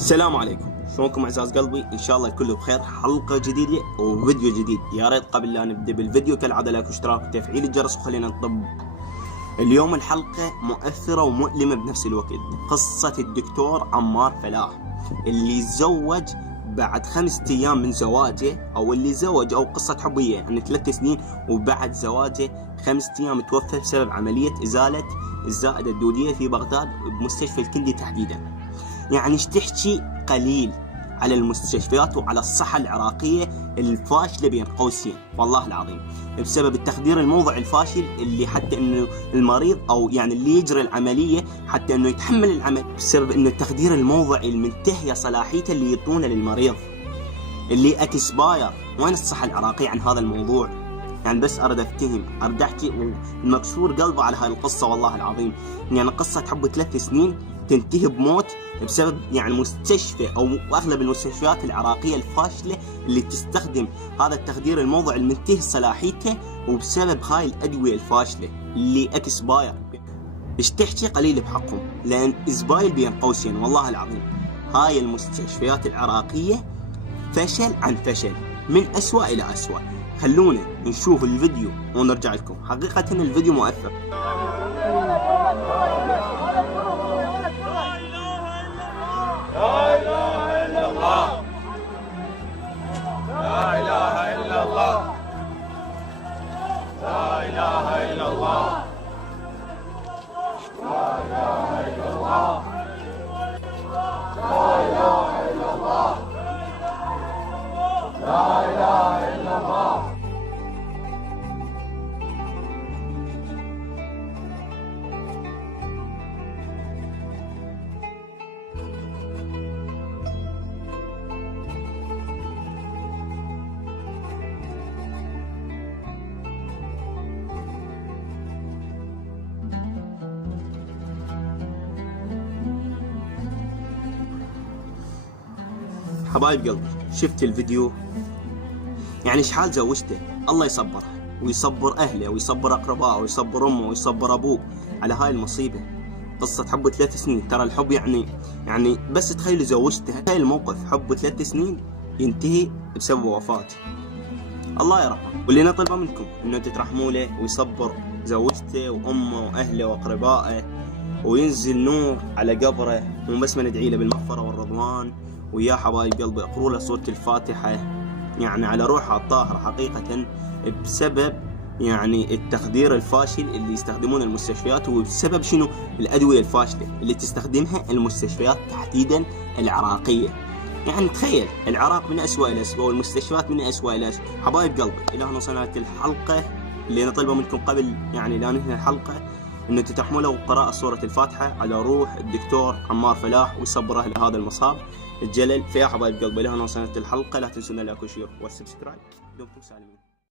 السلام عليكم، شلونكم اعزاز قلبي؟ ان شاء الله الكل بخير. حلقه جديده وفيديو جديد. يا ريت قبل لا نبدا بالفيديو كالعاده لايك واشتراك وتفعيل الجرس وخلينا نطب. اليوم الحلقه مؤثره ومؤلمه بنفس الوقت. قصه الدكتور عمار فلاح اللي تزوج بعد 5 أيام من زواجه، او اللي زوج او قصه حبيه يعني 3 سنين، وبعد زواجه 5 أيام توفى بسبب عمليه ازاله الزائده الدوديه في بغداد بمستشفى الكندي تحديدا. يعني ايش تحكي قليل على المستشفيات وعلى الصحة العراقية الفاشلة بين قوسين، والله العظيم بسبب التخدير الموضعي الفاشل، اللي حتى انه المريض او يعني اللي يجري العملية حتى انه يتحمل العمل بسبب انه التخدير الموضعي المنتهية صلاحيته اللي يعطونه للمريض اللي اكسباير. وين الصحة العراقية عن هذا الموضوع؟ يعني بس اريد اريد احكي المكسور قلبه على هاي القصة، والله العظيم. يعني قصة حب 3 سنين تنتهي بموت بسبب يعني مستشفى او اغلب المستشفيات العراقيه الفاشله اللي تستخدم هذا التخدير الموضعي المنتهي صلاحيته، وبسبب هاي الادويه الفاشله اللي اكسباير. ايش تحكي قليل بحقهم، لان ازبايل بين قوسين، والله العظيم هاي المستشفيات العراقيه فشل عن فشل، من اسوأ الى اسوأ. خلونا نشوف الفيديو ونرجع لكم. حقيقه الفيديو مؤثر. لا إله إلا الله، لا إله إلا الله، لا إله إلا الله، لا إله إلا الله، لا إله إلا الله، لا إله إلا الله. حبايب قلبي، شفت الفيديو؟ يعني شحال زوجته، الله يصبره ويصبر اهله ويصبر اقربائه ويصبر امه ويصبر ابوه على هاي المصيبه. قصه حب 3 سنين، ترى الحب يعني بس تخيلوا زوجته هاي الموقف، حب 3 سنين ينتهي بسبب وفاه. الله يرحمه. واللي نطلبه منكم انه تترحموا له ويصبر زوجته وامه واهله واقربائه، وينزل نور على قبره، ومو بس ما ندعي له بالمغفره والرضوان. ويا حبايب قلبي اقروا له سورة الفاتحة يعني على روحها الطاهرة حقيقة، بسبب يعني التخدير الفاشل اللي يستخدمونه المستشفيات، وبسبب شنو؟ الأدوية الفاشلة اللي تستخدمها المستشفيات تحديدا العراقية. يعني تخيل العراق من أسوأ إلى أسوأ، والمستشفيات من أسوأ إلى أسوأ. حبايب قلبي، إلى هنا وصلت الحلقة. اللي نطلبه منكم قبل يعني لا ننهي الحلقة انه تتحملوا قراءة سورة الفاتحة على روح الدكتور عمار فلاح ويصبر اهل هذا المصاب الجلل. فيا حبايب قلبي، لهنا وصلت الحلقة. لا تنسونا لايك وشير والسبسكرايب. دمتم سالمين.